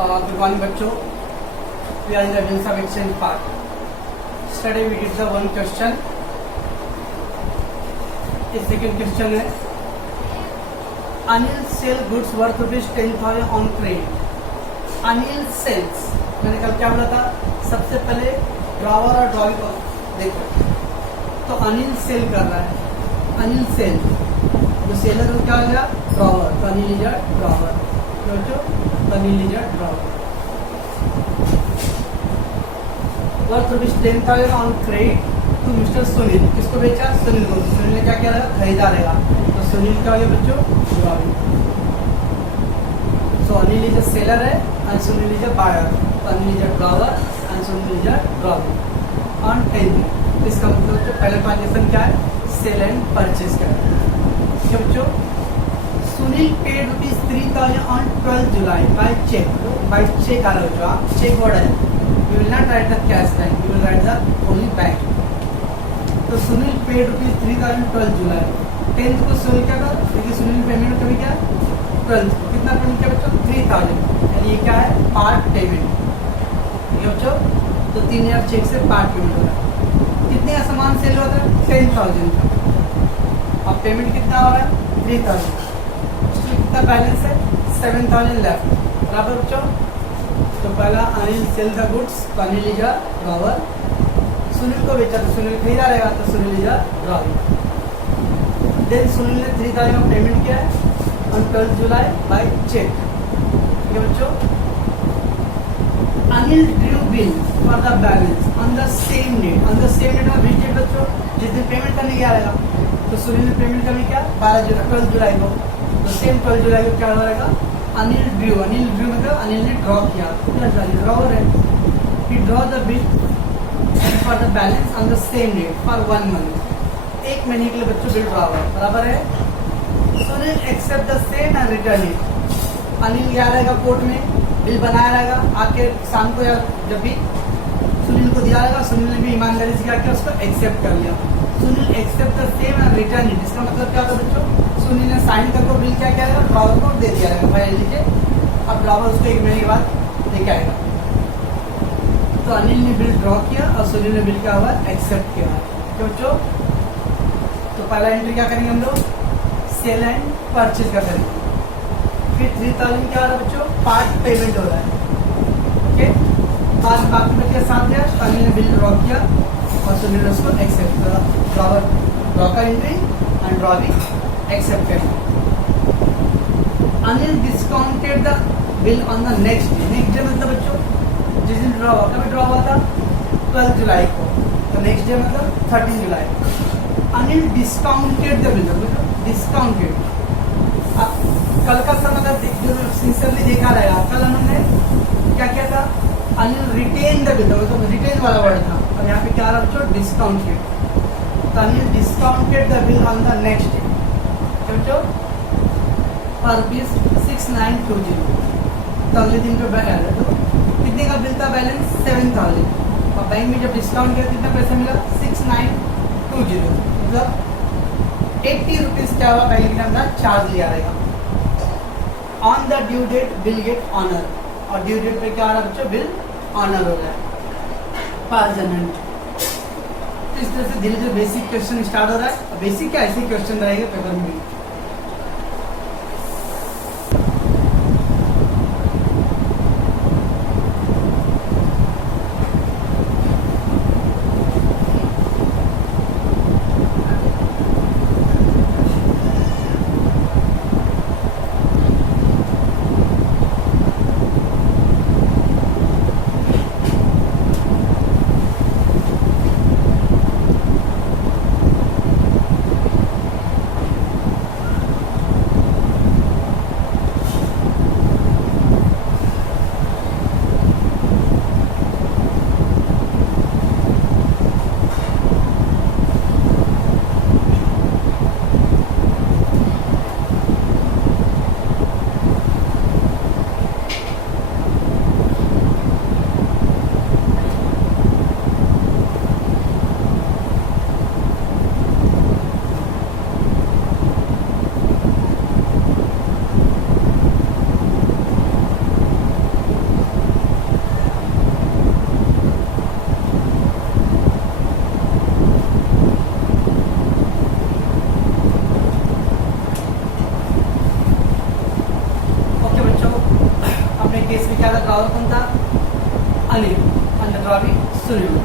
Good morning बच्चों. We are in the wheels of exchange part. Today we did the one question. The second question है Anil sell goods worth ₹10,000 on credit. Anil sells, मैंने कल क्या बोला था? सबसे पहले ड्रॉवर और ड्रॉवी को देखो. तो अनिल सेल कर रहा है. अनिल सेल, जो सेलर वो क्या हो गया? ड्रॉवर. तो Anil is a drawer. Anil is a drawer. Worth ₹10,000 on credit to mister Sunil. किसको बेचा? सुनील को. सुनील ने क्या किया? खरीदा रहेगा. तो सुनील क्या हो गया बच्चों? Drawee. So Anil is a seller है and Sunil is a buyer. तो Anil is a drawer and Sunil is a drawee on 10th. इसका मतलब जो पहला ट्रांजेक्शन क्या है? सेल एंड परचेज का. बच्चों Sunil paid ₹3,000 on 12 July by cheque. By cheque आ रहा है. जो आप चेक वर्ड है, you will not write the cash line, you will write the only bank. तो सुनील पेड ₹3,000 12 जुलाई. 10th को सुनील क्या कर, देखिए सुनील पेमेंट कभी क्या 12th को कितना पेमेंट किया बच्चों? 3,000. यानी ये क्या है? Part payment. ठीक है बच्चों. तो 3,000 चेक से पार्ट पेमेंट हो रहा है. कितने का सामान सेल हो रहा है? 10,000 का. अब पेमेंट कितना हो रहा है? 3,000. इसमें कितना बैलेंस है? 7,000 लेफ्ट. बराबर बच्चों. तो पहला अनिल सेल द गुड्स. तो Anil is a drawer. Sunil को बेचा तो सुनील खरीदा रहेगा. तो Sunil is a drawer. Then Sunil ने 3,000 का पेमेंट किया है ऑन 12 जुलाई बाय चेक. ठीक है बच्चों. Anil drew bill for the balance on the same date. On the same date में विच डेट बच्चों? जिस दिन पेमेंट करने गया रहेगा. तो सुनील ने पेमेंट करने क्या? 12 जुलाई को. तो सेम 12 जुलाई को क्या हो रहेगा? अनिल ड्रू. अनिल ड्रू मतलब अनिल ने ड्रॉ किया. ड्रॉवर है. He draw the bill for the balance on the same date for 1 month. 1 महीने के लिए बच्चों बिल ड्रॉ हुआ. बराबर है. Sunil accept the same and return it. Anil गया रहेगा कोर्ट में, बिल बनाया रहेगा. आके शाम को या जब भी सुनील को दिया रहेगा, सुनील ने भी ईमानदारी से क्या किया? उसको एक्सेप्ट कर लिया. Sunil accept the same and return it. इसका मतलब क्या होगा बच्चों? सुनील ने साइन करके बिल क्या किया रहेगा? ड्रॉवर को दे दिया रहेगा. भाई लीजिए. अब ड्रॉवर उसको 1 महीने के बाद लेके आएगा. तो अनिल ने बिल ड्रॉ किया और सुनील ने बिल क्या हुआ? एक्सेप्ट किया. तो बच्चों तो पहला एंट्री क्या करेंगे हम लोग? सेल एंड परचेज का करेंगे. फिर 3,000 क्या हो रहा है बच्चों? पार्ट पेमेंट हो रहा है. ओके. आज बाकी बच्चे साथ दिया. अनिल ने बिल ड्रॉ किया और सुनील ने उसको एक्सेप्ट किया. ड्रॉ का entry and drawee accepted. Anil discounted the bill on the next day. Next day मतलब बच्चों जिस दिन ड्रॉ हुआ, कभी ड्रॉ हुआ था? 12 जुलाई को. तो नेक्स्ट डे मतलब 13 जुलाई. Anil discounted the bill. Discounted. कल का सम अगर जो सिंसियरली देखा रहेगा, कल उन्होंने क्या किया था? Anil retain the bill. तो रिटेन वाला वर्ड था. और यहाँ पे क्या आ रहा बच्चों? डिस्काउंटेड. तो Anil discounted the bill on the next day. बच्चों पर ₹6920. तो अगले दिन पे तो कितने का बिल था? बैलेंस 7,000. और बैंक में जब डिस्काउंट किया कितना पैसा मिला? 6920. मतलब 80 रुपीज क्या हुआ? बैंक ने अपना चार्ज लिया रहेगा. On the due date bill get honour. और ड्यू डेट पे क्या आ रहा है बच्चों? बिल ऑनर हो रहा है 5 जनवरी. तो इस तरह से धीरे धीरे बेसिक क्वेश्चन स्टार्ट हो रहा है. बेसिक क्या ऐसे क्वेश्चन रहेंगे पेपर में.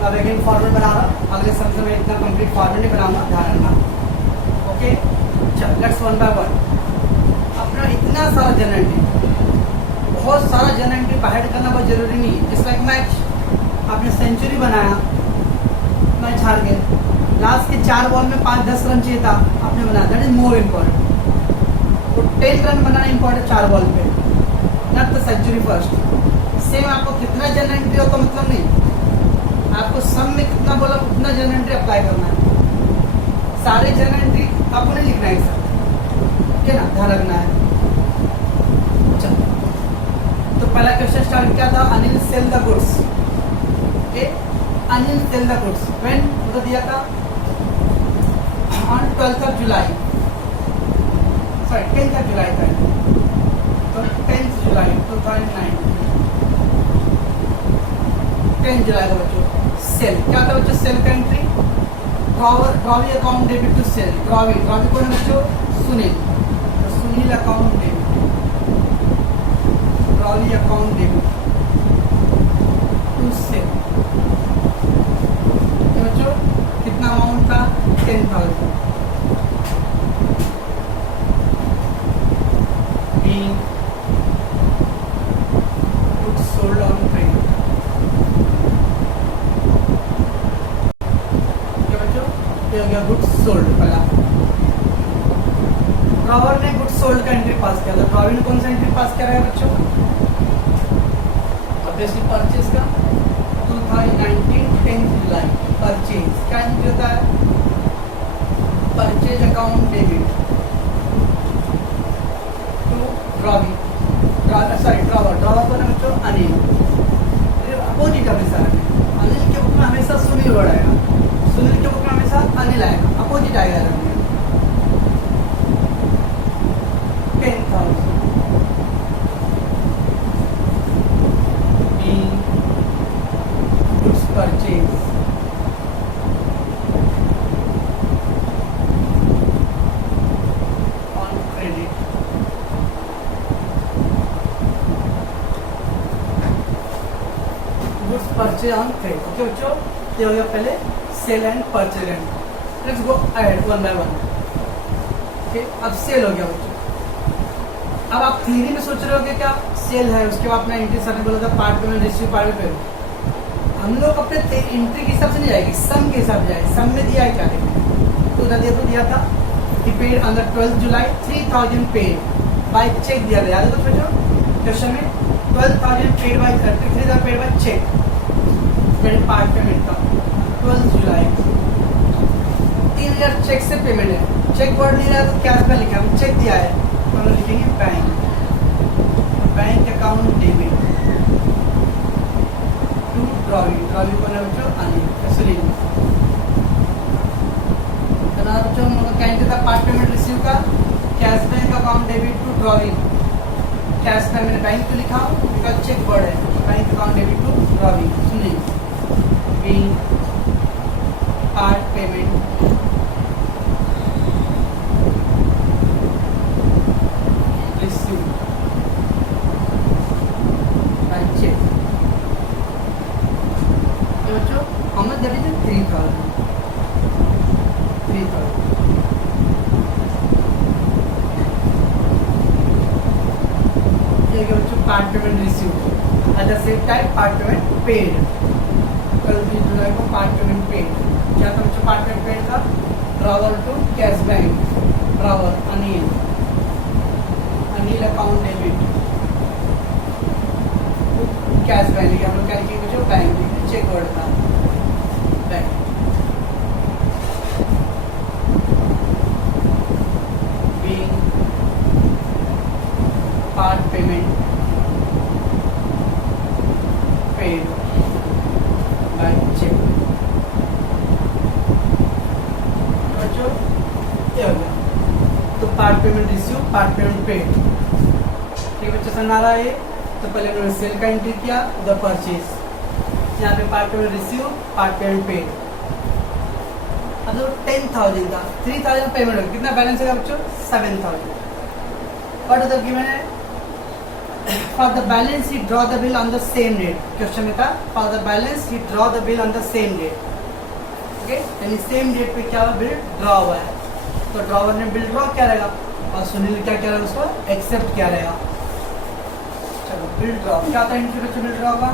अब अगेन फॉर्मेट बना रहा हूँ, अगले सब में इतना कंप्लीट फॉर्मेट नहीं बनाऊंगा, ध्यान रखना। ओके, चल लेट्स वन बाय वन। अपना इतना सारा जनरेटिव, बहुत सारा जनरेटिव बाहर करना बहुत जरूरी नहीं है। जैसे लाइक मैच, आपने सेंचुरी बनाया, मैच हार गए, लास्ट के 4 बॉल में 5-10 रन चाहिए था, आपने बनाया, दैट इज मोर इम्पोर्टेंट। तो 10 रन बनाना इम्पोर्टेंट 4 बॉल पे, not the century first. Same आपको कितना जन एंट्री हो तो मतलब नहीं, आपको सम में कितना बोला उतना जन एंट्री अप्लाई करना है। सारे जन एंट्री आपको नहीं लिखना है सर, ठीक है ना, ध्यान रखना है। चलो, तो पहला क्वेश्चन स्टार्ट किया था, Anil sell the goods. Okay, Anil sell the goods when, तो दिया था on 12th of July, sorry 10th of July था, तो 10th July 2009, 10 जुलाई का बच्चों। सेल क्या था बच्चों, सेल का entry, drawee account debit to sale. Drawee कौन है बच्चों, सुनील, तो Sunil account debit, drawee account debit to sale. बच्चों कितना अमाउंट था, 10,000। सोल्ड ऑन ट्रेड, हो गया गुड्स सोल्ड। पहला ड्रॉवर ने गुड्स सोल्ड का एंट्री पास किया, तो ड्रॉवर ने कौन सा एंट्री पास किया है बच्चों, ऑब्वियसली परचेज का 2019 10th जुलाई। परचेज क्या एंट्री होता है, purchase account debit to drawee, sorry drawer को ना बच्चों अनिल, अपोजिट हमेशा अनिल के बुक में हमेशा सुनील वर्ड आएगा, सुनील के बुक में हमेशा अनिल आएगा, अपोजिट आएगा। 10,000 goods purchase on credit, goods purchase on credit. Okay बच्चों, ये हो गया पहले sale and purchase and. Let's go ahead one by one. Okay, अब सेल हो गया बच्चों। अब आप थ्योरी में सोच रहे हो कि क्या सेल है, उसके बाद अपना एंट्री सर ने बोला था पार्ट पेमेंट रिसीव पार्ट पे। हम लोग अपने एंट्री के हिसाब से नहीं जाएगी, सम के हिसाब से जाएगी। सम में दिया है क्या, देखिए तो उधर दिया था कि पेड ऑन द 12th जुलाई 3,000 पेड बाय चेक दिया था, याद है बच्चों क्वेश्चन में 12,000 paid by 3,000 paid by cheque, मेरे पार्ट पेमेंट का 12th जुलाई। 3,000 चेक से पेमेंट है, चेक वर्ड नहीं रहा तो क्या का लिखा, हम चेक दिया है तो हम लिखेंगे bank account debit to drawee, drawee को ना बच्चों अनिल सुनील। बच्चों हम लोग क्या था, पार्ट पेमेंट रिसीव का cash bank account debit to drawee, cash में मैंने बैंक तो लिखा हूँ बिकॉज चेक वर्ड है, bank account debit to drawee Sunil. Part payment receive by cheque. बच्चों how much that is 3,000 बच्चों part payment receive, at the same time part payment paid. 12 जुलाई को पार्ट पेमेंट पेड, क्या था बच्चों पार्ट पेमेंट पेड था, drawer to cash bank, drawer Anil, Anil account debit cash bank, हम लोग क्या लिखेंगे बच्चों बैंक, चेक वर्ड था bank. Part payment paid by cheque. बच्चों ये हो गया, तो part payment receive, part payment paid. ठीक है बच्चों, समझ आ रहा है। तो पहले उन्होंने सेल का एंट्री किया, द परचेज, यहाँ पे part payment receive, part payment paid. अब तो 10,000 था, 3,000 पेमेंट हो, कितना बैलेंस है बच्चों 7,000। व्हाट अदर गिवन है for the balance he draw the bill on the same date, question में था for the balance he draw the bill on the same date, okay, यानी सेम डेट पे क्या हुआ, बिल ड्रॉ हुआ है, तो ड्रॉवर ने बिल ड्रॉ क्या रहेगा और सुनील क्या क्या रहेगा, उसको एक्सेप्ट क्या रहेगा। चलो बिल ड्रॉ क्या था, एंट्री बच्चों बिल ड्रॉ का,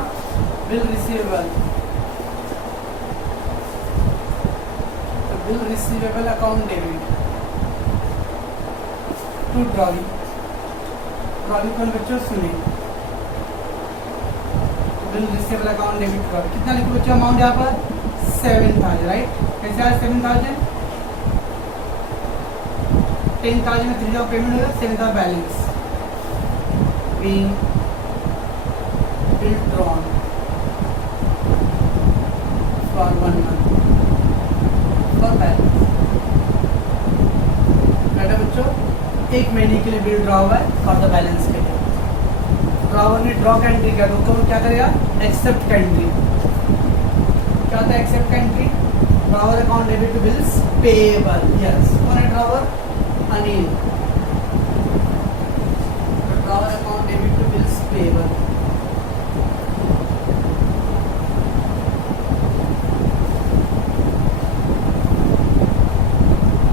बिल रिसीवेबल, तो bill receivable account debit to drawee, drawee कौन बच्चों, Sunil, bill receivable account debit drawee, कितना लिखो बच्चों अमाउंट यहाँ पर 7,000, राइट, कैसे आया 7,000, 10,000 में 3,000 पेमेंट होगा, 7,000 balance being bill drawn for 1 month for balance, बेटा बच्चों 1 महीने के लिए बिल ड्रॉ हुआ है फॉर द बैलेंस के लिए, ड्रॉवर ने ड्रॉ का एंट्री किया तो क्या करेगा, एक्सेप्ट का एंट्री, क्या होता है एक्सेप्ट का entry, drawer account debit to bills payable, yes, कौन है drawer, Anil, drawer account debit to bills payable,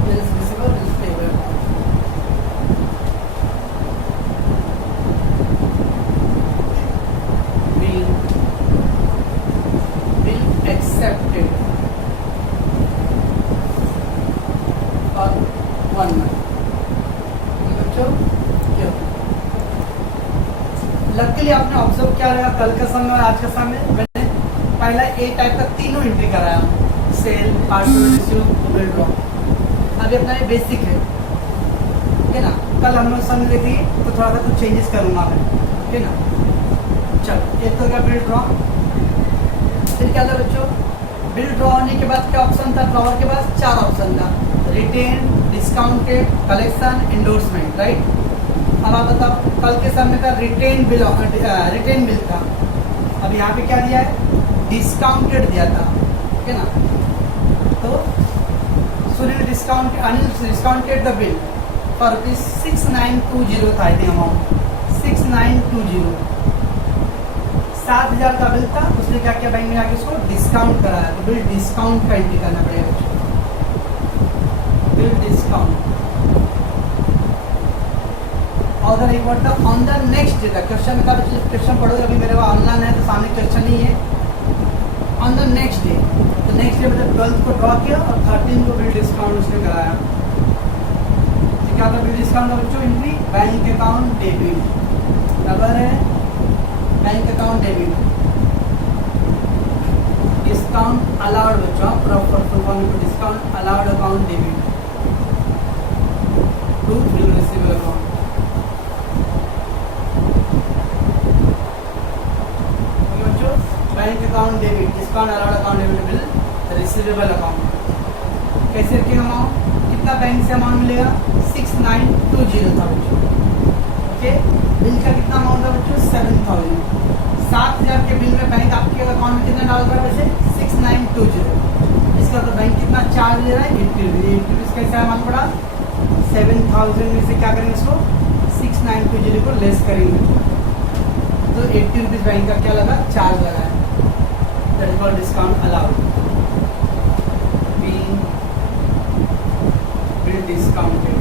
bills receivable, bills payable, bill accepted for 1 month, luckily आपने ऑब्जर्व क्या रहेगा, कल का समय और आज का समय मैंने पहला ए टाइप का तीनों एंट्री कराया, sale, parcel receive, bill draw, अभी अपना ये बेसिक है, ठीक है ना, कल हम लोग समझ रहे थे तो थोड़ा सा कुछ चेंजेस करूंगा मैं, ठीक है ना। चलो एक तो क्या बिल ड्रॉ, फिर क्या था बच्चों, बिल ड्रॉ होने के बाद क्या ऑप्शन था, ड्रॉवर के पास 4 ऑप्शन था, retain, discounted, collection, endorsement, right. अब आप बताओ कल के समय था रिटेन बिल था, अब यहाँ पे क्या दिया है, डिस्काउंटेड दिया था, ठीक है ना, तो Sunil discounted the bill for rupees 6,920 था, आई थिंक अमाउंट 6,920, 7,000 का बिल था, उसने क्या किया, बैंक में आके उसको डिस्काउंट कराया, तो बिल डिस्काउंट का एंट्री करना पड़ेगा, बिल डिस्काउंट, और एक वर्ड था on the next day, question का क्वेश्चन पढ़ोगे, अभी मेरे पास ऑनलाइन है तो सामने क्वेश्चन नहीं है, ऑन द नेक्स्ट डे, तो नेक्स्ट डे मतलब 12th को ड्रॉ किया और 13 को बिल डिस्काउंट उसने कराया, तो क्या था बिल डिस्काउंट का बच्चों entry, bank account debit, number है bank account debit, discount allowed बच्चों, प्रॉपर फुल फॉर्म में discount allowed account debit to bill receivable account, bank account debit, discount allowed account debit bill receivable account, कैसे रखेंगे amount, कितना bank से amount मिलेगा, 6,920 था बच्चों, ओके, बिल का कितना अमाउंट था बच्चों, 7,000, 7,000 के बिल में बैंक आपके अकाउंट में कितना डाल रहा है वैसे 6,920, इसका तो बैंक कितना चार्ज ले रहा है, 80 रुपीज़, कैसे अमाउंट पड़ा, 7,000 में से क्या करेंगे इसको 6,920 को लेस करेंगे, तो 80 रुपीज़ बैंक का क्या लगा, चार्ज लगा है, that is called discount allowed, being bill discounted,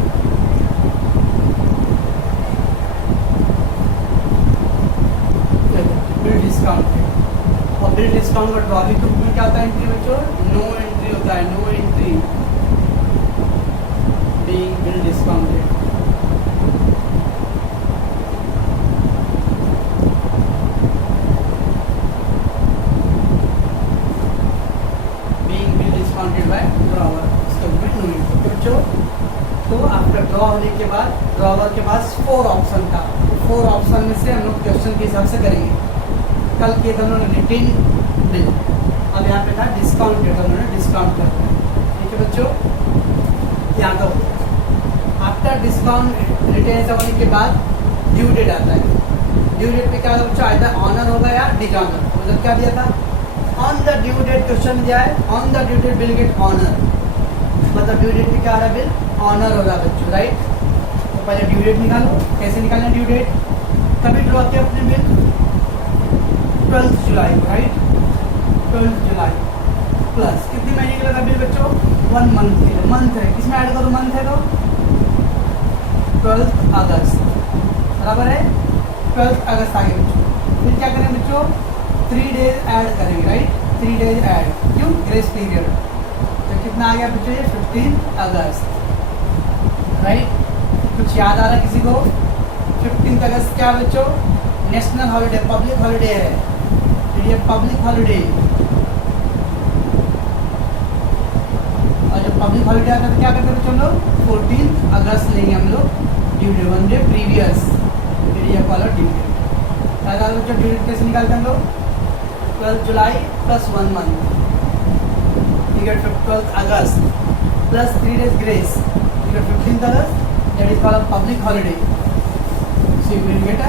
bill discounted, और बिल डिस्काउंट का ड्रॉ भी तो में क्या होता है एंट्री बच्चों, नो एंट्री होता है, no entry being bill discounted, तो आफ्टर ड्रॉ होने के बाद ड्रॉवर के पास 4 ऑप्शन था, 4 ऑप्शन में से हम लोग क्वेश्चन के हिसाब से करेंगे, कल के दोनों ने रिटेन बिल, अब यहाँ पे था डिस्काउंटेड, उन्होंने डिस्काउंट कर दिया, ठीक है बच्चों, यहाँ का आफ्टर डिस्काउंट रिटेन होने के बाद ड्यू डेट आता है, ड्यू डेट पे क्या होगा बच्चों, आइदर ऑनर होगा या डिसऑनर, मतलब क्या दिया था, on the due date question दिया है, on the due date bill get honour, मतलब ड्यू डेट पे क्या आ रहा है, बिल ऑनर हो रहा है बच्चों, राइट, तो पहले ड्यू डेट निकालो, कैसे निकालना ड्यू डेट, तभी ड्रॉ किया अपने बिल 12 जुलाई को, राइट। 12 जुलाई प्लस कितनी महीने के लिए था बिल बच्चों? 1 मंथ के लिए। मंथ है, किसमें ऐड करो? मंथ है तो 12 अगस्त, बराबर है। 12 अगस्त आ गया बच्चों। फिर क्या करें बच्चों? 3 डेज ऐड करेंगे, राइट। 3 डेज ऐड, क्यों? Grace period. तो कितना आ गया बच्चों? ये 15 अगस्त, राइट। कुछ याद आ रहा है किसी को? 15 अगस्त क्या बच्चों? नेशनल हॉलिडे, पब्लिक हॉलिडे है। तो ये पब्लिक हॉलिडे, और जब पब्लिक हॉलिडे आता है तो क्या करते हैं बच्चों हम लोग? 14 अगस्त लेंगे हम लोग ड्यू डेट, 1 डे प्रीवियस, फिर ये कॉलर ड्यू डेट। बच्चों ड्यू डेट कैसे निकालते हैं हम लोग? 12 जुलाई प्लस 1 मंथ, ठीक है। 12 अगस्त प्लस 3 डेज ग्रेस, ठीक है। 15 August, that is called public holiday, so you will get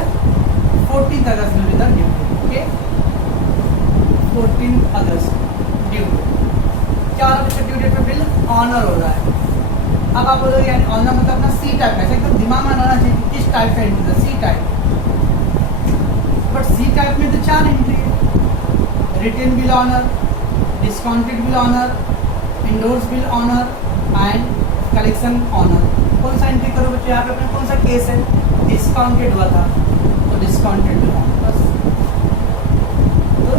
14 August will be the due date, okay. 14 August due date. क्या हो रहा है बच्चों? ड्यू डेट पे बिल ऑनर हो रहा है। अब आप बोलोगे यानी ऑनर मतलब अपना सी टाइप का, एकदम दिमाग में आना चाहिए किस टाइप का एंट्री था, C type. But C type में तो 4 एंट्री है, retain bill honour, discounted bill honour, endorse bill honour and collection honour. कौन सा एंट्री करो बच्चों? यहाँ पे अपने कौन सा केस है? डिस्काउंटेड हुआ था, तो डिस्काउंटेड बिल ऑनर, बस। तो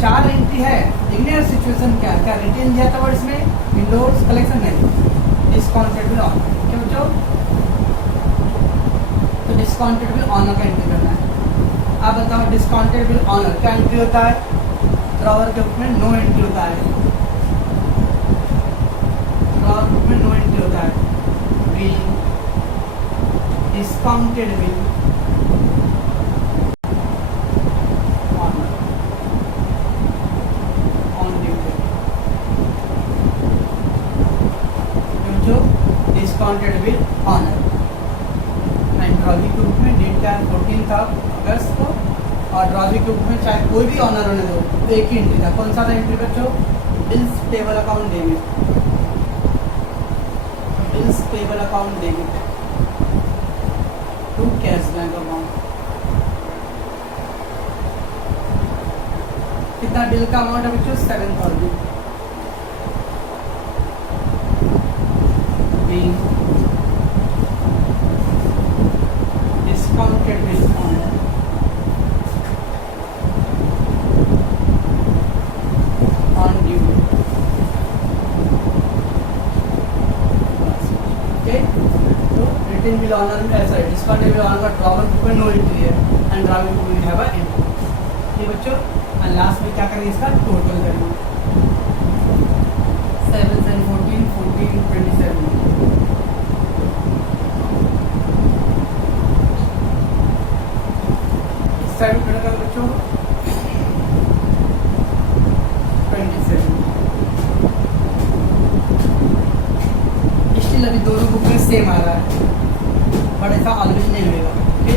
4 एंट्री है। इग्नोर सिचुएशन क्या क्या रिटेन दिया था वर्ड इसमें, इंडोर्स, कलेक्शन नहीं, डिस्काउंटेड बिल ऑनर, क्या बच्चों? तो डिस्काउंटेड बिल ऑनर का एंट्री करना है। आप बताओ डिस्काउंटेड बिल ऑनर क्या एंट्री होता है? ड्रॉवर के बुक में नो एंट्री होता है, ड्रॉवर बुक में नो एंट्री होता है। Bill discounted bill honour on due date, जो discounted bill honour. And drawee के बुक में डेट क्या है? 14 अगस्त को। और ड्रॉवी के बुक में चाहे कोई भी ऑनर होने दो तो एक ही एंट्री था। कौन सा था एंट्री बच्चों? Bills payable account debit, bills payable account debit to cash bank account. कितना बिल का अमाउंट है बच्चों? 7,000। Discounted bill honour on due date, okay. तो रिटेन बिल ऑनर में ऐसा है, डिस्काउंटेड बिल ऑनर का ड्रॉवर बुक में नो एंट्री है एंड ड्रॉवर बुक में हैव अ एंट्री, ठीक बच्चों। एंड लास्ट में क्या करेंगे? इसका टोटल करेंगे। 7 and 14, 14, 27। इस साइड में कर बच्चों 27। स्टिल अभी दोनों बुक में सेम आ रहा है, बट ऐसा ऑलवेज नहीं होगा, ओके।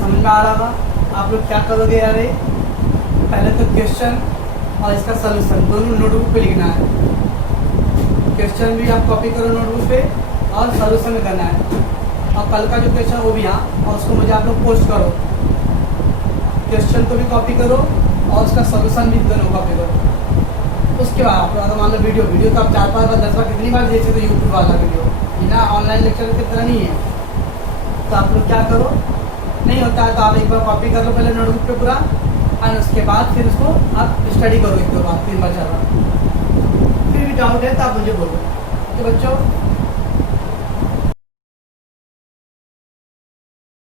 समझ में आ रहा था? आप लोग क्या करोगे यार? पहले तो क्वेश्चन और इसका सलूशन दोनों नोटबुक पे लिखना है। क्वेश्चन भी आप कॉपी करो नोटबुक पे और सलूशन भी करना है। और कल का जो क्वेश्चन वो भी यहाँ, और उसको मुझे आप लोग पोस्ट करो। क्वेश्चन को भी कॉपी करो और उसका सलूशन भी दोनों कॉपी करो। उसके बाद आप अगर मान लो वीडियो तो आप 4-5 बार 10 बार कितनी बार देख सकते हो? यूट्यूब वाला वीडियो, बिना ऑनलाइन लेक्चर की तरह नहीं है। तो आप लोग क्या करो, नहीं होता है तो आप एक बार कॉपी कर लो पहले नोटबुक पे पूरा, और उसके बाद फिर उसको आप स्टडी करो 1-2 बार, 3 बार 4 बार। फिर भी डाउट है तो आप मुझे बोलो। तो बच्चों